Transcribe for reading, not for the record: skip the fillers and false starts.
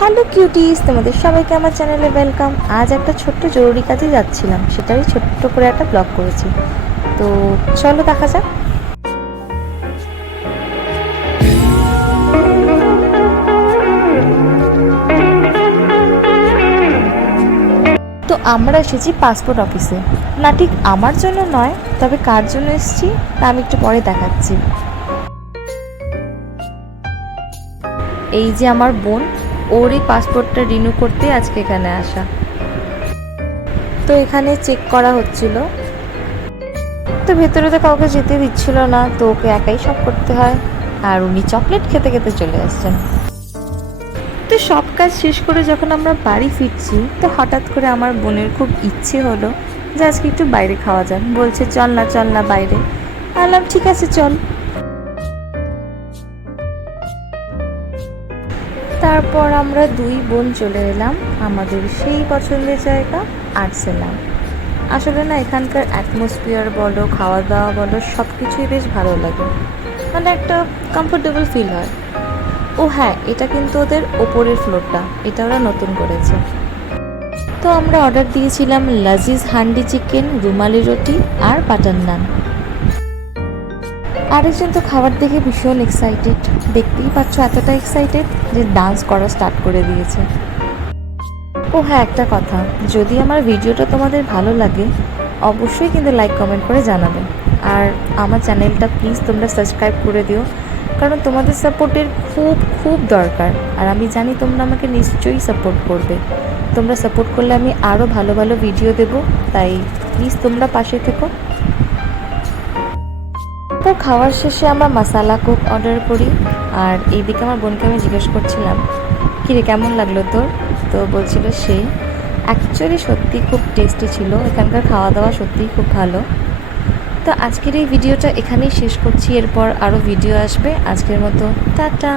Hello cuties, তোমাদের সবাইকে আমার চ্যানেলে ওয়েলকাম। আজ একটা ছোট্ট জরুরি কাজে যাচ্ছিলাম, সেটাই ছোট্ট করে একটা ব্লগ করেছি। তো চলো দেখা যাক। তো আমরা এসেছি পাসপোর্ট অফিসে। না, ঠিক আমার জন্য নয়, তবে কার জন্য এসেছি তা আমি একটু পরে দেখাচ্ছি। এই যে আমার বোন, ওর এই পাসপোর্টটা রিনিউ করতে আজকে এখানে আসা। তো এখানে চেক করা হচ্ছিল। তো ভেতরে তো কাউকে যেতে দিচ্ছিল না, তো ওকে একাই সব করতে হয়। আর উনি চকলেট খেতে খেতে চলে আসছেন। তো সব কাজ শেষ করে যখন আমরা বাড়ি ফিরছি, তো হঠাৎ করে আমার বোনের খুব ইচ্ছে হলো যে আজকে একটু বাইরে খাওয়া যাক। বলছে চল না বাইরে। বললাম ঠিক আছে চল। তারপর আমরা দুই বোন চলে এলাম আমাদের সেই পছন্দের জায়গা আর্সেনাল। আসলে না, এখানকার অ্যাটমসফিয়ার বলো, খাওয়া দাওয়া বলো, সব কিছুই বেশ ভালো লাগে। মানে একটা কমফোর্টেবল ফিল হয়। ও হ্যাঁ, এটা কিন্তু ওদের ওপরের ফ্লোরটা, এটা ওরা নতুন করেছে। তো আমরা অর্ডার দিয়েছিলাম লাজিজ হান্ডি চিকেন, রুমালি রুটি আর বাটার নান। আরেকজন তো খাবার দেখে ভীষণ এক্সাইটেড, দেখতেই পাচ্ছ এতটা এক্সাইটেড যে ডান্স করা স্টার্ট করে দিয়েছে। ও হ্যাঁ, একটা কথা, যদি আমার ভিডিওটা তোমাদের ভালো লাগে অবশ্যই কিন্তু লাইক কমেন্ট করে জানাবে। আর আমার চ্যানেলটা প্লিজ তোমরা সাবস্ক্রাইব করে দিও, কারণ তোমাদের সাপোর্টের খুব খুব দরকার। আর আমি জানি তোমরা আমাকে নিশ্চয়ই সাপোর্ট করবে। তোমরা সাপোর্ট করলে আমি আরও ভালো ভালো ভিডিও দেব, তাই প্লিজ তোমরা পাশে থেকো। তো খাওয়ার শেষে আমরা মশালা কোক অর্ডার করি। আর এইদিকে আমার বোনকে আমি জিজ্ঞেস করছিলাম, কিরে কেমন লাগলো তোর? তো বলছিল সে অ্যাকচুয়ালি সত্যি খুব টেস্টি ছিল, এখানকার খাওয়া দাওয়া সত্যিই খুব ভালো। তো আজকের এই ভিডিওটা এখানেই শেষ করছি, এরপর আরও ভিডিও আসবে। আজকের মতো টাটা।